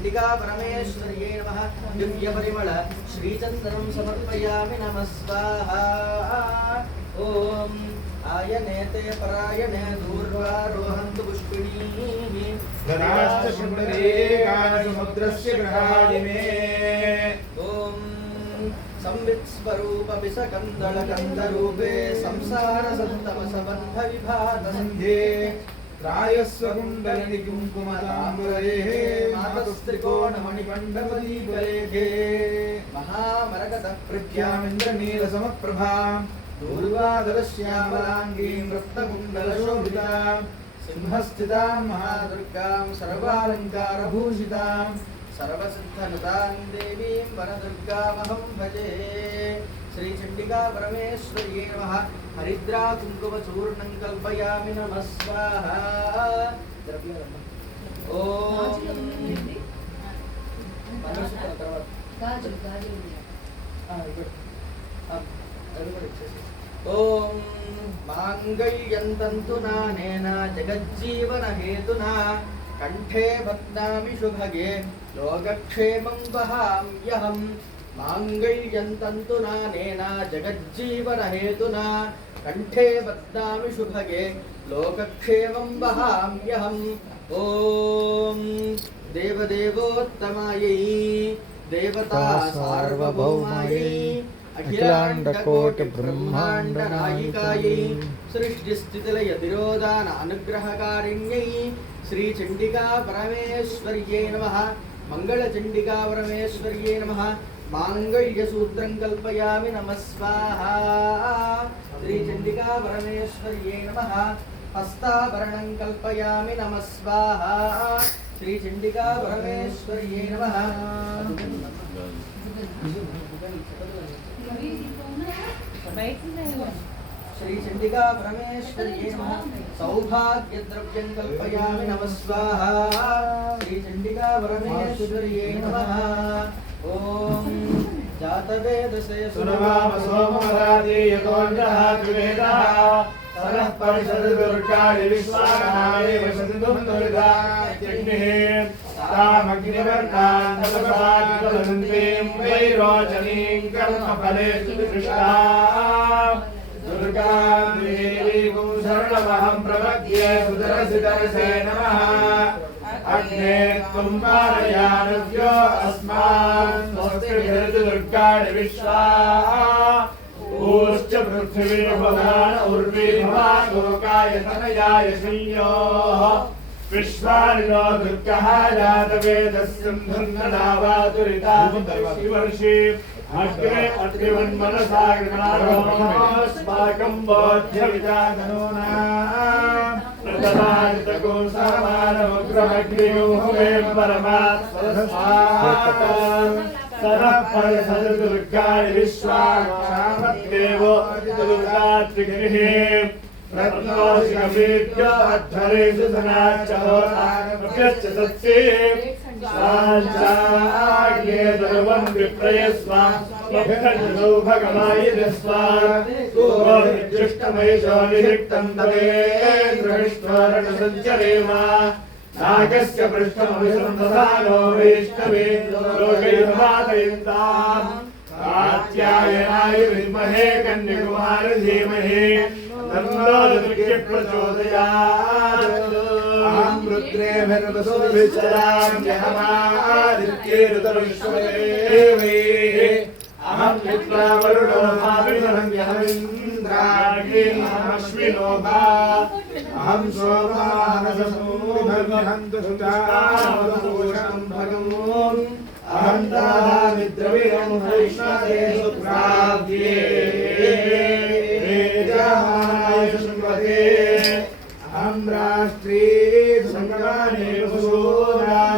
चंडिका परमेश्वर्यै नमः दिव्य परिमल श्रीचंदनं समर्पयामि नमः स्वाहा ओम आयनेते परायणे दूर्वारोहन्तु पुष्पिणी धराष्टशृङ्गरे गानसमुद्रस्य ग्रहादिमे ओम संवित् स्वरूप विसकंदल कंदरूपे संसार संतम सबंध विभात संध्ये रायस्व कुंडलिनी कुंकुमताम्बरेः मातस्त्रिकोण मणिकण्डपदीपलेखे महामरकत प्रज्ञामिन्द्रनीलसमप्रभाम् दूर्वाधरश्यामलाङ्गीं रत्नकुण्डलशोभितां सिंहस्थितां महादुर्गां सर्वालङ्कारभूषितां सर्वसिद्धनुतां देवीं वनदुर्गामहं भजे श्री चंडिका परमेश्वर्यै नमः हरिद्रा कुंकुमचूर्णं कल्पयामि नमः स्वाहा ओम ओम मांगल्यं नानेन जगज्जीवन हेतुना कंठे बध्नामि शुभगे लोकक्षेमं वहाम्यहम् मांगल्यं नानेन जगज्जीवन हेतुना कंठे बध्नामि शुभगे लोकक्षेमं वहाम्यहम् ओम देवदेवोत्तमायै देवता सार्वभौमायै अखिलांडकोटि ब्रह्मांड नायिकायै सृष्टिस्थितिलय तिरोधान अनुग्रहकारिण्यै श्री चंडिका परमेश्वर्यै नमः मंगल चंडिका परमेश्वर्यै नमः मांगल्यसूत्रं कल्पयामि नमः स्वाहा श्री चंडिका परमेश्वर्यै नमः हस्ताभरणं कल्पयामि नमः स्वाहा श्री चंडिका परमेश्वर्यै नमः श्री चंडिका परमेश्वर्यै नमः सौभाग्यद्रव्यं कल्पयामि नमः स्वाहा श्री चंडिका परमेश्वर्यै नमः ओम जातवेदसे सुनवाम सोमरादेयतोऽन्यः द्विवेदः सरः परिषदुर्गाणि विश्वानाय वसन्तुं दुर्गात्यग्निः तामग्निवर्णान् तपसाद्वदन्तीं वैरोचनीं कर्मफलेषु दृष्टाम् दुर्गां देवीं शरणमहं प्रपद्ये सुदर्शितरसे नमः अग्ने त्वं पारयानव्यो अस्मान् स्वस्तिभिर्दुर्गाणि विश्वा ऊश्च पृथिवीर्भवान् उर्वीर्भवान् तनयाय संयोः विश्वानिनो दुर्गः जातवेदस्यं धन्नदावातुरितावर्षि अग्रे अग्निवन्मनसा गृणारोस्माकं बोध्यविजातनूनाम् प्रतमाजितको समानमुग्रमग्नियोहमेव परमात्मस्मात् सरः परिषदुर्गाणि विश्वाक्षामद्देवो दुर्गात्रिगिरिः रत्नोऽशिखमेभ्यो अध्वरेषु सनाच्च सत्ये स्वाञ्चाग्ने सर्वं विप्रयस्वामभिषो भगमायिस्वाजुष्टमयशो निरिक्तं तवेन्द्रविष्णोरणसञ्चरेम नागस्य पृष्ठमभिसंदधानो वैष्णवे लोकैर्मातयन्ताम् कात्यायनाय विद्महे कन्याकुमार धीमहि तन्नो दुर्गे प्रचोदयात् अहं रुद्रेभिर्वसुभिश्चराम्यहमादित्यैरुतविश्वदेवैः अहं मित्रावरुणो भाविनरम्यहमिन्द्राग्निमश्विनो भा अहं सोमानसमूर्धन्यहन्तु सुतामदूषणं भगम् अहं दादामि द्रविणं वैष्णवे